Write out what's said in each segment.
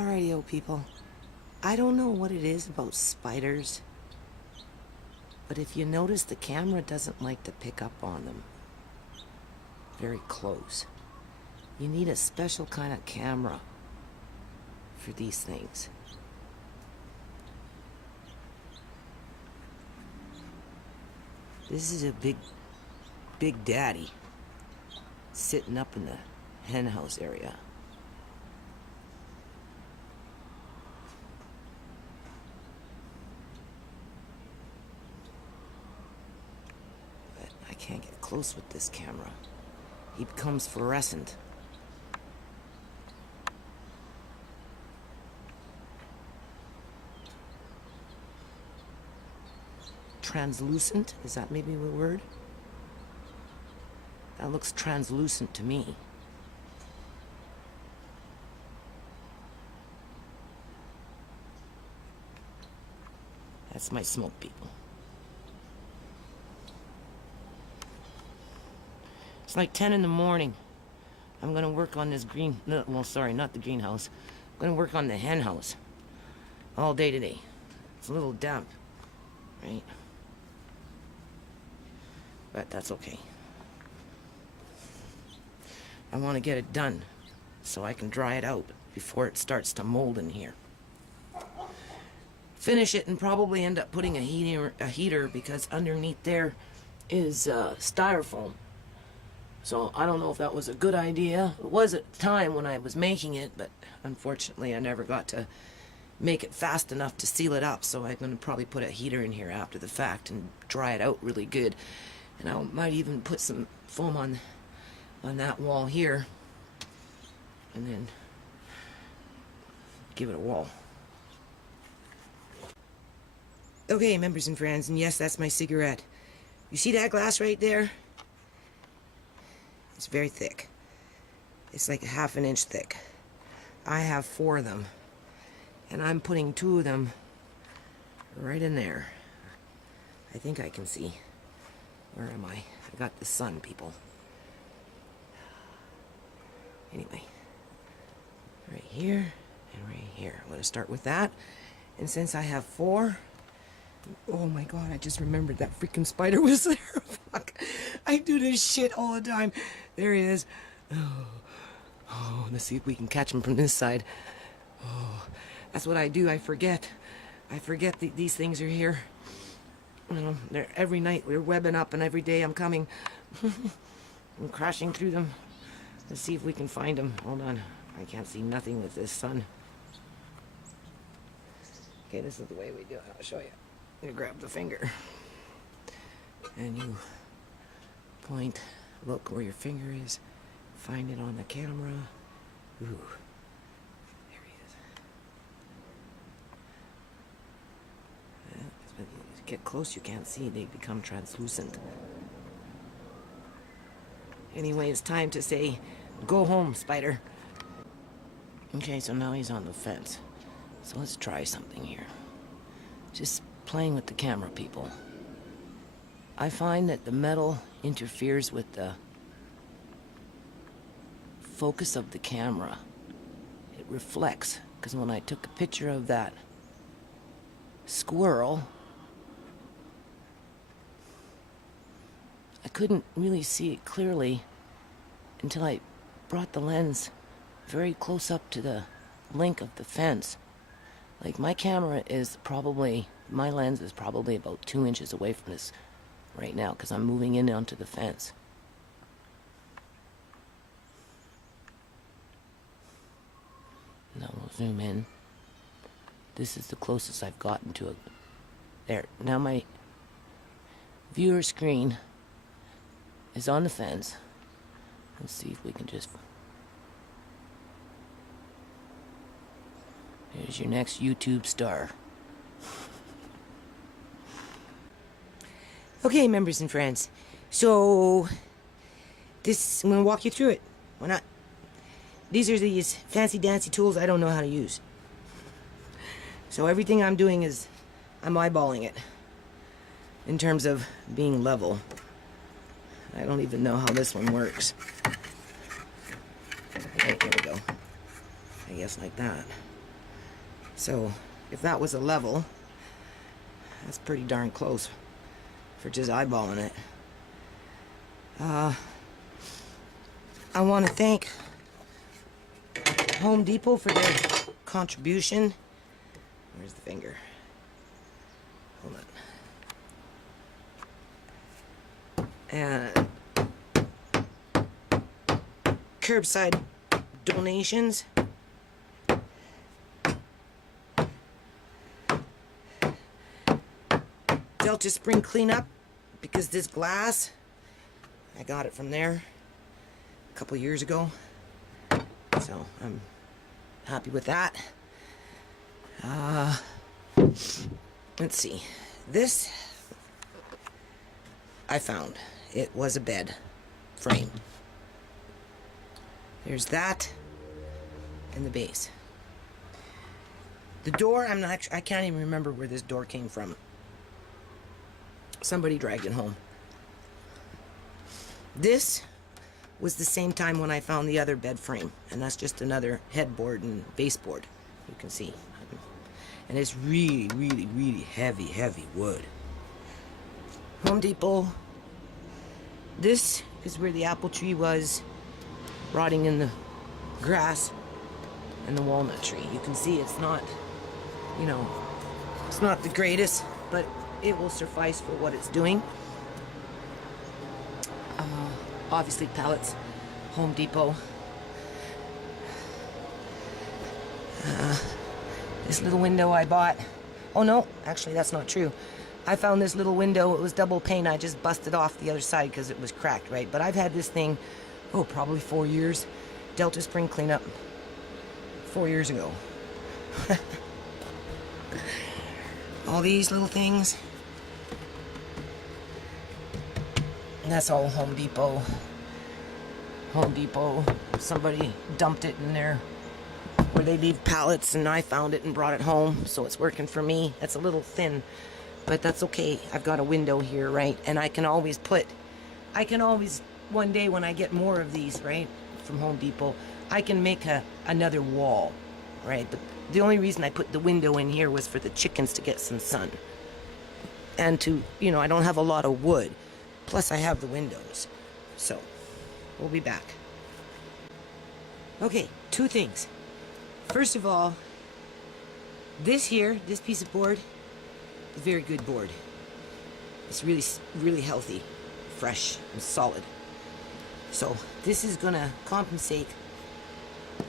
Alrighty, people. I don't know what it is about spiders, but if you notice, the camera doesn't like to pick up on them very close. You need a special kind of camera for these things. This is a big daddy sitting up in the hen house area. But I can't get close with this camera. He becomes fluorescent. Translucent? Is that maybe the word? That looks translucent to me. That's my smoke, people. It's like 10 in the morning. I'm gonna work on this well, sorry, not the greenhouse. I'm gonna work on the hen house all day today. It's a little damp, right? But that's okay. I want to get it done so I can dry it out before it starts to mold in here. Finish it and probably end up putting a heater because underneath there is styrofoam. So I don't know if that was a good idea. It was at the time when I was making it, but unfortunately I never got to make it fast enough to seal it up. So I'm going to probably put a heater in here after the fact and dry it out really good. And I might even put some foam on that wall here and then give it a wall. Okay, members and friends, and yes, that's my cigarette. You see that glass right there? It's very thick. It's like 1/2 inch thick. I have 4 of them, and I'm putting 2 of them right in there. I think I can see. Where am I? I got the sun, people. Anyway, right here and right here. I'm going to start with that. And since I have 4, oh my god, I just remembered that freaking spider was there. Fuck. I do this shit all the time. There he is. Oh, let's see if we can catch him from this side. Oh, that's what I do. I forget. These things are here. They're every night we're webbing up, and every day I'm coming. I'm crashing through them. Let's see if we can find them. Hold on. I can't see nothing with this sun. Okay, this is the way we do it. I'll show you. You grab the finger. And you point. Look where your finger is. Find it on the camera. Ooh. There he is. Get close, you can't see. They become translucent. Anyway, it's time to say, go home, spider. Okay, so now he's on the fence. So let's try something here. Just playing with the camera, people. I find that the metal interferes with the focus of the camera. It reflects, because when I took a picture of that squirrel, I couldn't really see it clearly until I brought the lens very close up to the link of the fence. Like my lens is probably about 2 inches away from this right now because I'm moving in onto the fence. Now we'll zoom in. This is the closest I've gotten to it. There. Now my viewer screen is on the fence. Let's see if we can just... Here's your next YouTube star. Okay, members and friends. So, I'm going to walk you through it. Why not? These are these fancy dancy tools I don't know how to use. So everything I'm doing is, I'm eyeballing it. In terms of being level. I don't even know how this one works. Okay, here we go. I guess like that. So if that was a level, that's pretty darn close for just eyeballing it. I want to thank Home Depot for their contribution. Where's the finger? Hold on. And curbside donations. Delta Spring cleanup, because this glass, I got it from there a couple years ago, so I'm happy with that. Let's see, this I found. It was a bed frame. There's that and the base. The door, I can't even remember where this door came from. Somebody dragged it home. This was the same time when I found the other bed frame, and that's just another headboard and baseboard, you can see. And it's really, really, really heavy wood. Home Depot. This is where the apple tree was, rotting in the grass, and the walnut tree. You can see it's not, you know, it's not the greatest, but it will suffice for what it's doing. Obviously pallets, Home Depot. This little window I bought. Oh no, actually that's not true. I found this little window, it was double pane, I just busted off the other side because it was cracked, right? But I've had this thing, probably 4 years. Delta Spring cleanup, 4 years ago. All these little things. And that's all Home Depot. Home Depot, somebody dumped it in there where they leave pallets, and I found it and brought it home, so it's working for me. It's a little thin, but that's okay. I've got a window here, right? And I can always, one day when I get more of these, right, from Home Depot, I can make another wall, right? But the only reason I put the window in here was for the chickens to get some sun. And to, you know, I don't have a lot of wood. Plus I have the windows. So, we'll be back. Okay, 2 things. First of all, this piece of board, a very good board. It's really, really healthy, fresh, and solid. So, this is gonna compensate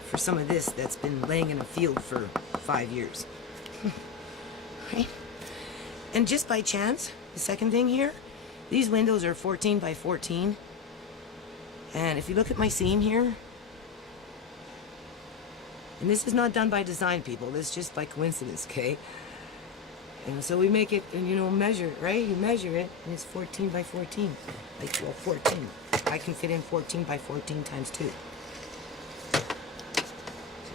for some of this that's been laying in a field for 5 years. Right? And just by chance, the second thing here, these windows are 14 by 14. And if you look at my seam here, and this is not done by design, people, this is just by coincidence, okay? And so we make it, and you know, measure it, right? You measure it, and it's 14 by 14. Like, well, 14. I can fit in 14 by 14 times 2. So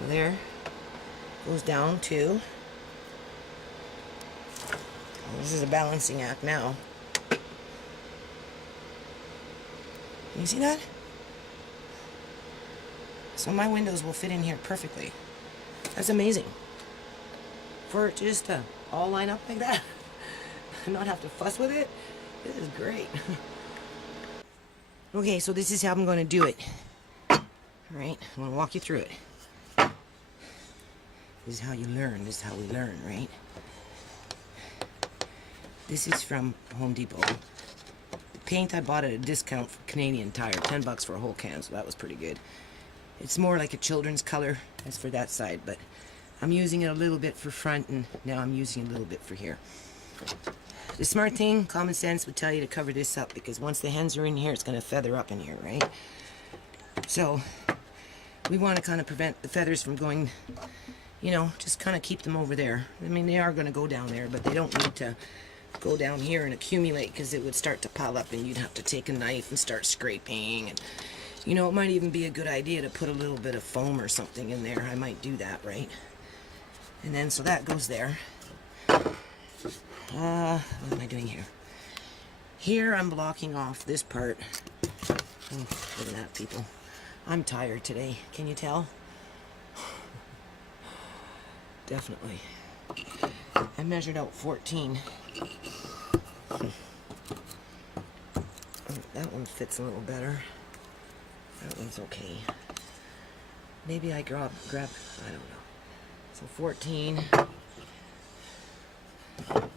there, goes down to, well, this is a balancing act now. Can you see that? So my windows will fit in here perfectly. That's amazing. For it just to all line up like that and not have to fuss with it, this is great. Okay, so this is how I'm going to do it. Alright, I'm going to walk you through it. This is how you learn. This is how we learn, right? This is from Home Depot. The paint I bought at a discount for Canadian Tire, 10 bucks for a whole can, so that was pretty good. It's more like a children's color as for that side, but I'm using it a little bit for front, and now I'm using a little bit for here. The smart thing, common sense, would tell you to cover this up, because once the hens are in here, it's going to feather up in here, right? So we want to kind of prevent the feathers from going, you know, just kind of keep them over there. I mean, they are going to go down there, but they don't need to go down here and accumulate, because it would start to pile up and you'd have to take a knife and start scraping. And you know, it might even be a good idea to put a little bit of foam or something in there. I might do that, right? And then, so that goes there. What am I doing here? Here I'm blocking off this part. Oh, look at that, people. I'm tired today. Can you tell? definitely. I measured out 14. That one fits a little better. That one's okay. Maybe I grab, I don't know. So 14.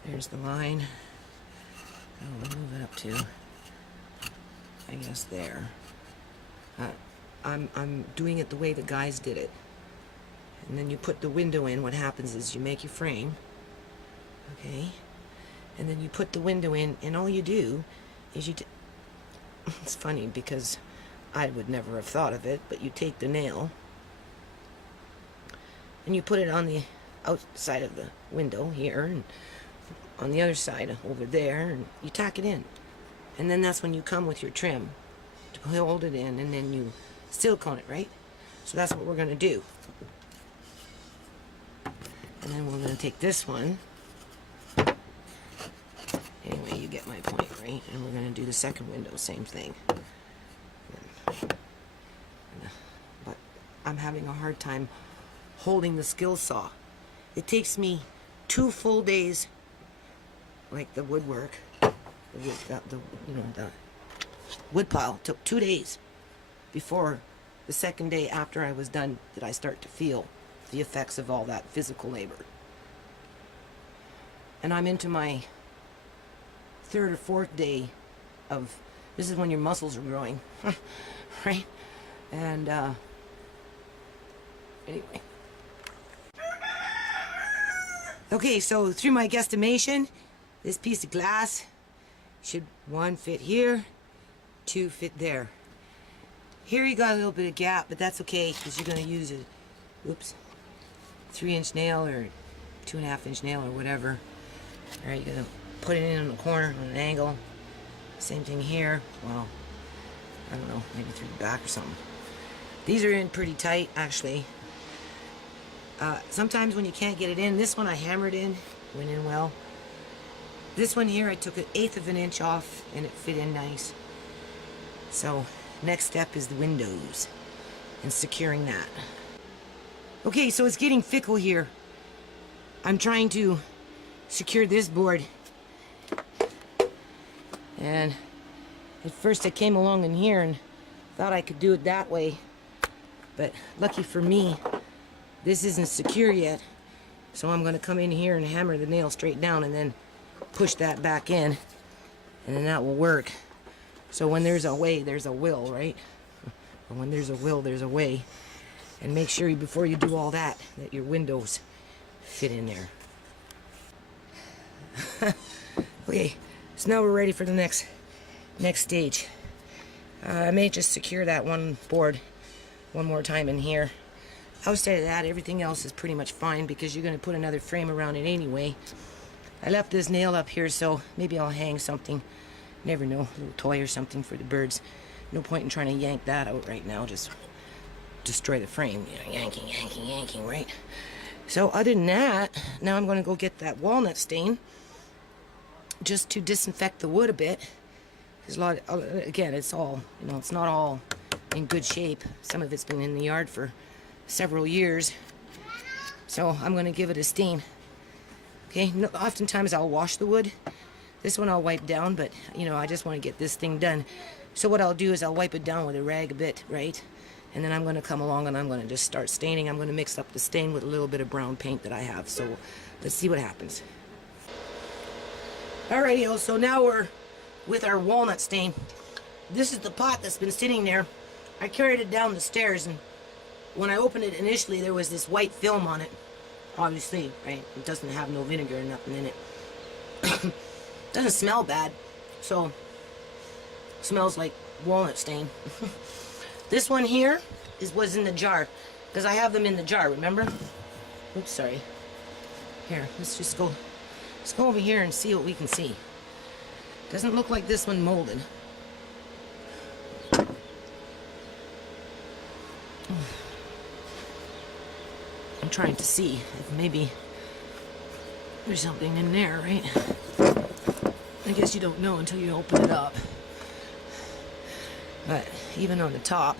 There's the line. I'll move it up to, I guess, there. I'm doing it the way the guys did it. And then you put the window in. What happens is you make your frame, okay? And then you put the window in, and all you do is it's funny because I would never have thought of it, but you take the nail and you put it on the outside of the window here, and on the other side over there, and you tack it in. And then that's when you come with your trim to hold it in, and then you silicone it, right? So that's what we're going to do. And then we're going to take this one. Anyway, you get my point, right? And we're going to do the second window, same thing. But I'm having a hard time holding the skill saw. It takes me 2 full days, like the woodwork, the wood pile took 2 days before the second day after I was done did I start to feel the effects of all that physical labor. And I'm into my 3rd or 4th day of, this is when your muscles are growing, right? And anyway. Okay, so through my guesstimation, this piece of glass should 1 fit here, 2 fit there. Here you got a little bit of gap, but that's okay because you're going to use a, 3-inch nail or 2.5-inch nail or whatever. All right, you're going to put it in the corner on an angle. Same thing here. Well, I don't know, maybe through the back or something. These are in pretty tight, actually. Sometimes when you can't get it in, this one I hammered in, went in well. This one here, I took 1/8 of an inch off and it fit in nice. So, next step is the windows and securing that. Okay, so it's getting fickle here. I'm trying to secure this board. And at first I came along in here and thought I could do it that way. But lucky for me, this isn't secure yet. So I'm going to come in here and hammer the nail straight down and then push that back in. And then that will work. So when there's a way, there's a will, right? And when there's a will, there's a way. And make sure before you do all that, that your windows fit in there. Okay, so now we're ready for the next stage. I may just secure that one board one more time in here. Outside of that, everything else is pretty much fine because you're going to put another frame around it anyway. I left this nail up here, so maybe I'll hang something. Never know, a little toy or something for the birds. No point in trying to yank that out right now. Just destroy the frame. You know, yanking, right? So other than that, now I'm going to go get that walnut stain just to disinfect the wood a bit. There's a lot, again, it's all, it's not all in good shape. Some of it's been in the yard for several years. So I'm going to give it a stain. Okay, oftentimes I'll wash the wood. This one I'll wipe down, but, I just want to get this thing done. So what I'll do is I'll wipe it down with a rag a bit, right? And then I'm going to come along and I'm going to just start staining. I'm going to mix up the stain with a little bit of brown paint that I have. So let's see what happens. Alrighty, so now we're with our walnut stain. This is the pot that's been sitting there. I carried it down the stairs, and when I opened it initially, there was this white film on it. Obviously, right? It doesn't have no vinegar or nothing in it. Doesn't smell bad, so it smells like walnut stain. This one here was in the jar, because I have them in the jar, remember? Oops, sorry. Here, let's go over here and see what we can see. Doesn't look like this one molded. I'm trying to see if maybe there's something in there, right? I guess you don't know until you open it up. But even on the top,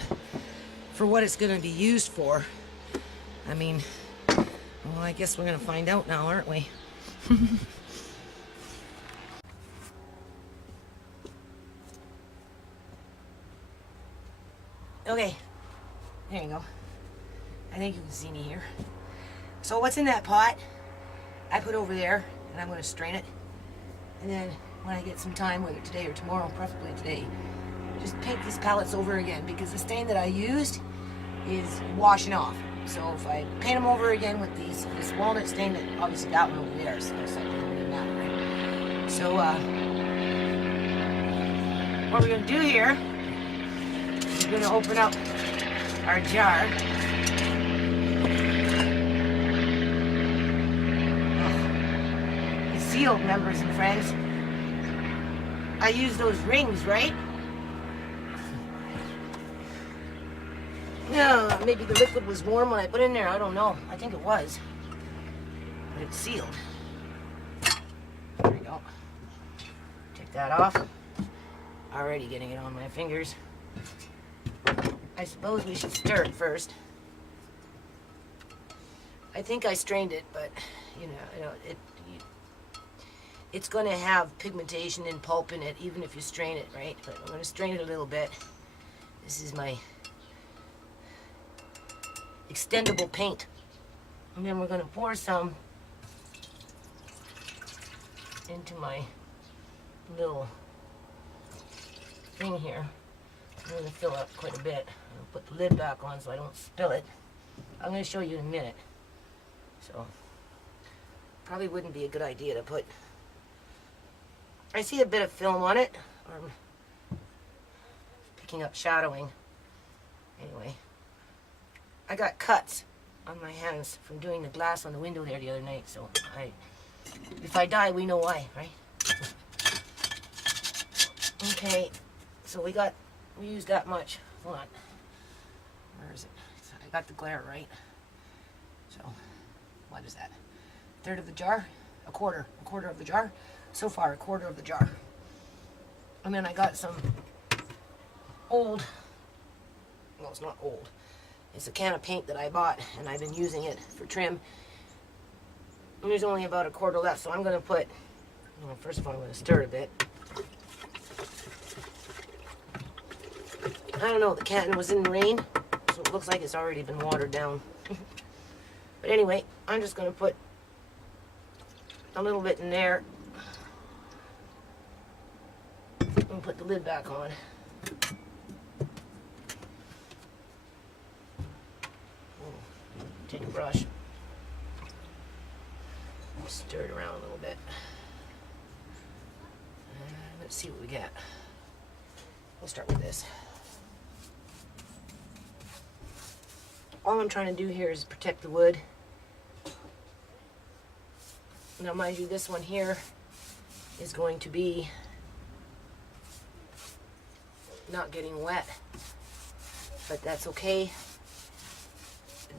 for what it's going to be used for, I mean, Well, I guess we're gonna find out now, aren't we? Okay, there you go. I think you can see me here. So what's in that pot, I put over there, and I'm gonna strain it. And then when I get some time, whether today or tomorrow, preferably today, just paint these pallets over again, because the stain that I used is washing off. So if I paint them over again with this walnut stain, that obviously that one over there is something that doesn't matter, right? So what we're gonna do here, we're gonna open up our jar. Oh, it's sealed, members and friends. I use those rings, right? No, maybe the liquid was warm when I put it in there. I don't know. I think it was. But it's sealed. There we go. Take that off. Already getting it on my fingers. I suppose we should stir it first. I think I strained it, but it's going to have pigmentation and pulp in it, even if you strain it, right? But I'm going to strain it a little bit. This is my extendable paint. And then we're going to pour some into my little thing here. I'm going to fill up quite a bit. I'll put the lid back on so I don't spill it. I'm going to show you in a minute. So, probably wouldn't be a good idea to put... I see a bit of film on it. Picking up shadowing. Anyway. I got cuts on my hands from doing the glass on the window there the other night, so if I die, we know why, right? Okay, so we used that much. Hold on. Where is it? I got the glare right. So, what is that? A third of the jar? A quarter of the jar? So far, a quarter of the jar. And then I got some old, well, it's not old. It's a can of paint that I bought, and I've been using it for trim. And there's only about a quarter left, so I'm going to put, well, first of all, I'm going to stir it a bit. I don't know, the can was in the rain, so it looks like it's already been watered down. But anyway, I'm just going to put a little bit in there. And put the lid back on. Take a brush, stir it around a little bit. Let's see what we get. We'll start with this. All I'm trying to do here is protect the wood. Now, mind you, this one here is going to be not getting wet, but that's okay.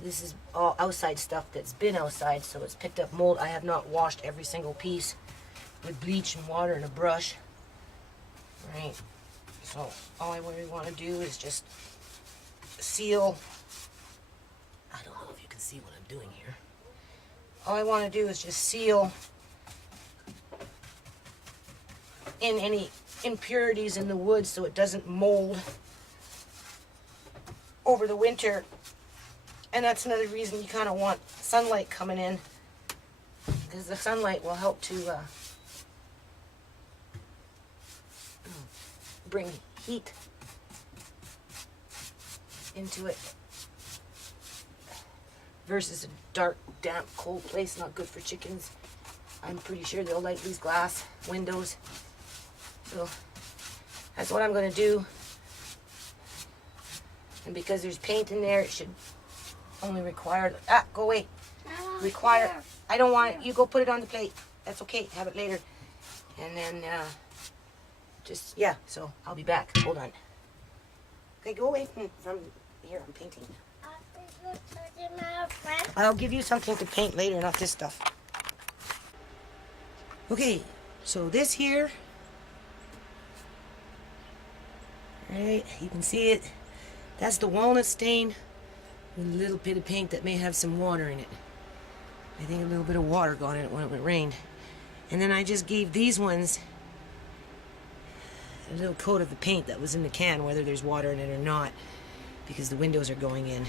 This is all outside stuff that's been outside, so it's picked up mold. I have not washed every single piece with bleach and water and a brush. Right? So all I really want to do is just seal. I don't know if you can see what I'm doing here. All I want to do is just seal in any impurities in the wood so it doesn't mold over the winter. And that's another reason you kind of want sunlight coming in, because the sunlight will help to bring heat into it, versus a dark, damp, cold place. Not good for chickens. I'm pretty sure they'll like these glass windows. So that's what I'm going to do. And because there's paint in there, it should only require, go away. Require, I don't want it. You go put it on the plate. That's okay. Have it later. And then, just, yeah, so I'll be back. Hold on. Okay, go away from here. I'm painting. I'll give you something to paint later, not this stuff. Okay, so this here, right, you can see it. That's the walnut stain with a little bit of paint that may have some water in it. I think a little bit of water got in it when it rained. And then I just gave these ones a little coat of the paint that was in the can, whether there's water in it or not, because the windows are going in.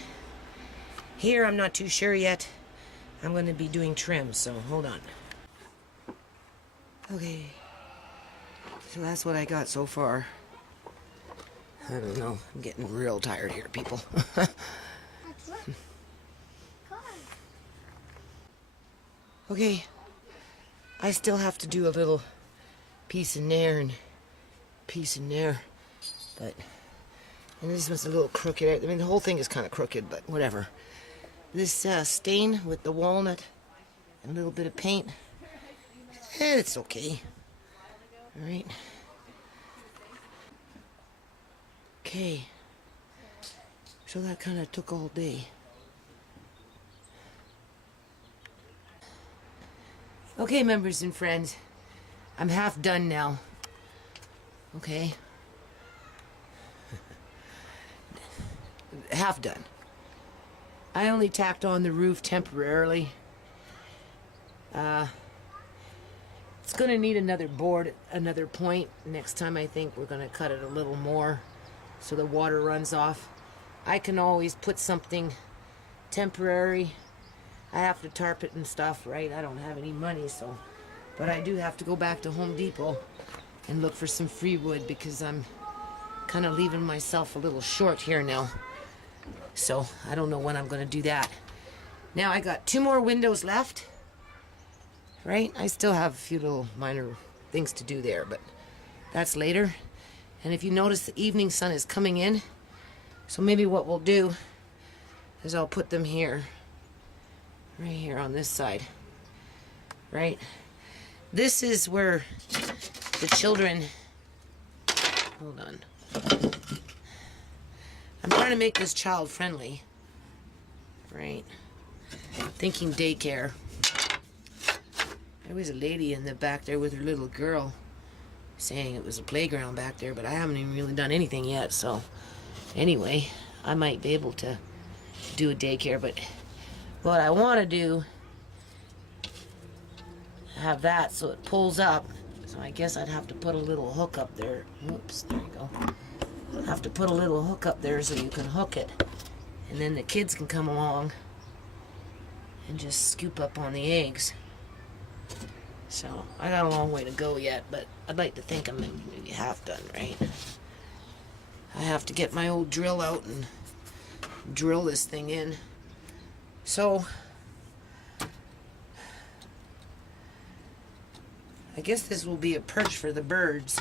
Here, I'm not too sure yet. I'm going to be doing trim, so hold on. Okay, so that's what I got so far. I don't know, I'm getting real tired here, people. Okay, I still have to do a little piece in there and piece in there, but, and this one's a little crooked. I mean, the whole thing is kind of crooked, but whatever. This stain with the walnut and a little bit of paint, it's okay. All right. Okay. So that kind of took all day. Okay, members and friends, I'm half done now. Okay. Half done. I only tacked on the roof temporarily. It's gonna need another board at another point. Next time I think we're gonna cut it a little more so the water runs off. I can always put something temporary. I have to tarp it and stuff, right? I don't have any money, so. But I do have to go back to Home Depot and look for some free wood because I'm kind of leaving myself a little short here now. So I don't know when I'm going to do that. Now I got 2 more windows left, right? I still have a few little minor things to do there, but that's later. And if you notice, the evening sun is coming in. So maybe what we'll do is I'll put them here. Right here on this side, right? This is where the children, hold on. I'm trying to make this child friendly, right? Thinking daycare. There was a lady in the back there with her little girl saying it was a playground back there, but I haven't even really done anything yet, so anyway, I might be able to do a daycare, but what I want to do, have that so it pulls up. So I guess I'd have to put a little hook up there. Oops, there you go. I'll have to put a little hook up there so you can hook it. And then the kids can come along and just scoop up on the eggs. So I got a long way to go yet, but I'd like to think I'm maybe half done, right? I have to get my old drill out and drill this thing in. So, I guess this will be a perch for the birds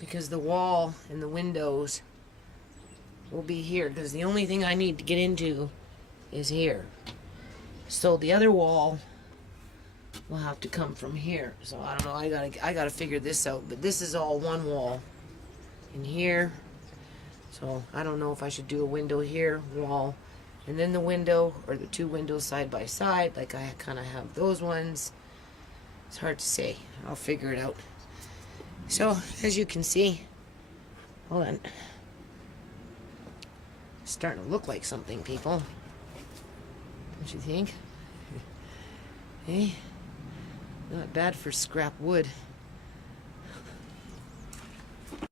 because the wall and the windows will be here because the only thing I need to get into is here. So the other wall will have to come from here. So I don't know, I gotta figure this out, but this is all one wall in here. So I don't know if I should do a window here, wall, and then the window, or the 2 windows side by side, like I kind of have those ones. It's hard to say. I'll figure it out. So, as you can see, hold on. It's starting to look like something, people. Don't you think? Hey, not bad for scrap wood.